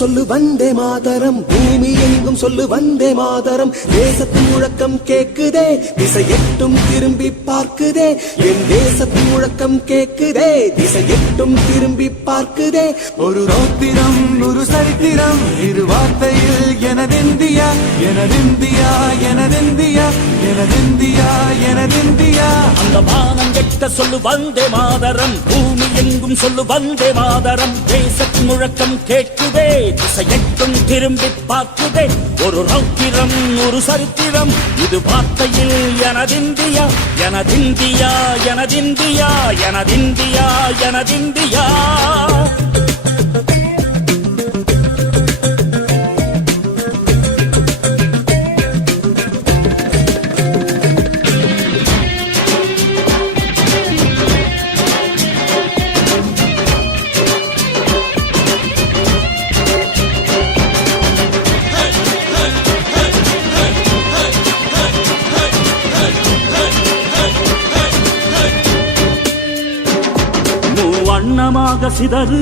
சொல்லு வந்தே மாதரம், பூமி எங்கும் சொல்லு வந்தே மாதரம். தேசத்தின் முழக்கம் கேக்குதே, திசை எட்டும் திரும்பி பார்க்குதே. என் தேசத்தின் முழக்கம் கேக்குதே, திசை எட்டும் திரும்பி பார்க்குதே. ஒரு ரௌத்திரம் ஒரு சரித்திரம், இரு வார்த்தையில் எனதிந்தியா எனதிந்தியா எனதிந்தியா எனதிந்தியா எனதிந்தியா. அந்த வானம் கெட்ட சொல்லு வந்தே மாதரம், பூமி எங்கும் சொல்லு வந்தே மாதரம். தேசத்தின் முழக்கம் கேட்குதே, திசையெட்டும் திரும்பி பார்க்குதே. ஒரு ரௌத்திரம் ஒரு சரித்திரம், இது வார்த்தையில் எனதிந்தியா எனதிந்தியா எனதிந்தியா எனதிந்தியா எனதிந்தியா. வண்ணமாக சிதறு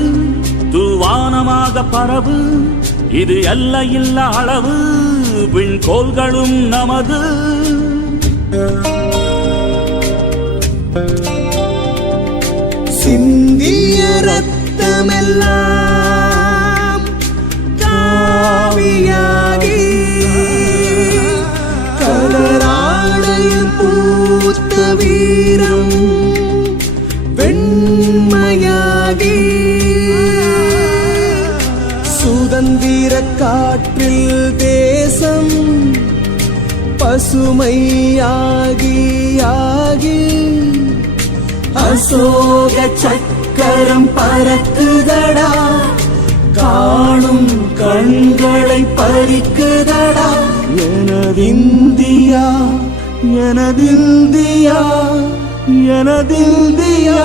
தூவானமாக பரவு, இது எல்லையில்ல அளவு, விண்கோள்களும் நமது. சிந்திய ரத்தமெல்லாம் காவியாகி, கலராடையில் பூத்த வீரம் வெண்மையாகி, சுதந்திர காற்றில் தேசம் பசுமையாகி ஆகி, அசோக சக்கரம் பறக்குதடா, காணும் கண்களை பறிக்குதடா. எனதிந்தியா எனதிந்தியா எனதிந்தியா.